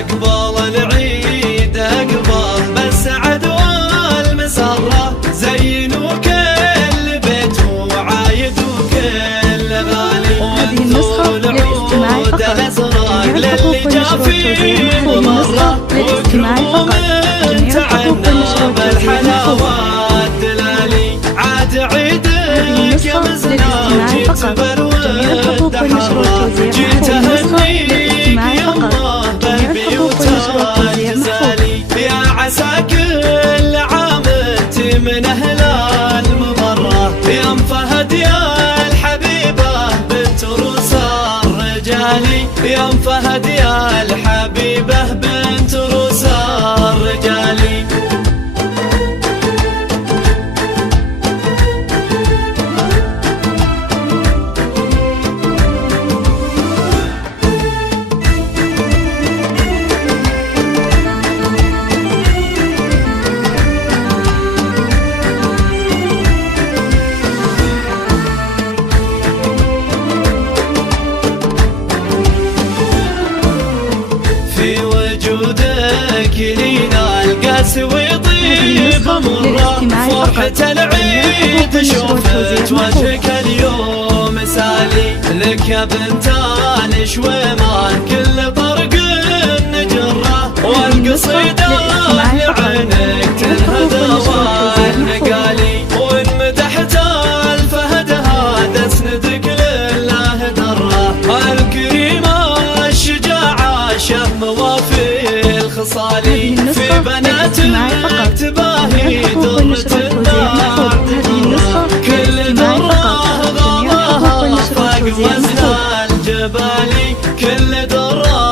اقبل العيد اقبل بالسعد والمسرة، زينوا كل بيت وعايد وكل غالي. وانتوا العود الازرق للي جا فيه ممرة، وكلوا من تعنى بالحلاوات دلالي. عاد عيدك يا مزنا جيت بالود حرة، جيت اهنيك يا الله بالبيوت الجزالي. يا عسى كل عام انت من اهل المبرة، يا ام فهد يا الحبيبة بنت روس الرجالي. يا ام فهد يا الحبيبة بنت روس الرجالي. في وجودك لينا القاس ويطيب مرة، فرحة العيد شوفت وجهك اليوم سالي. لك يا بنت الشويمان كل طرق نجرة، والقصيدة لعينك تنهدى والنقالي. وان مدحت الفهد هذا اسندك لله درة، الكريمة الشجاعة شهم وفي الخصالي. في بناتك تباهي درة النعد درة، كل درة غضاها فاق وزن الجبالي. كل درة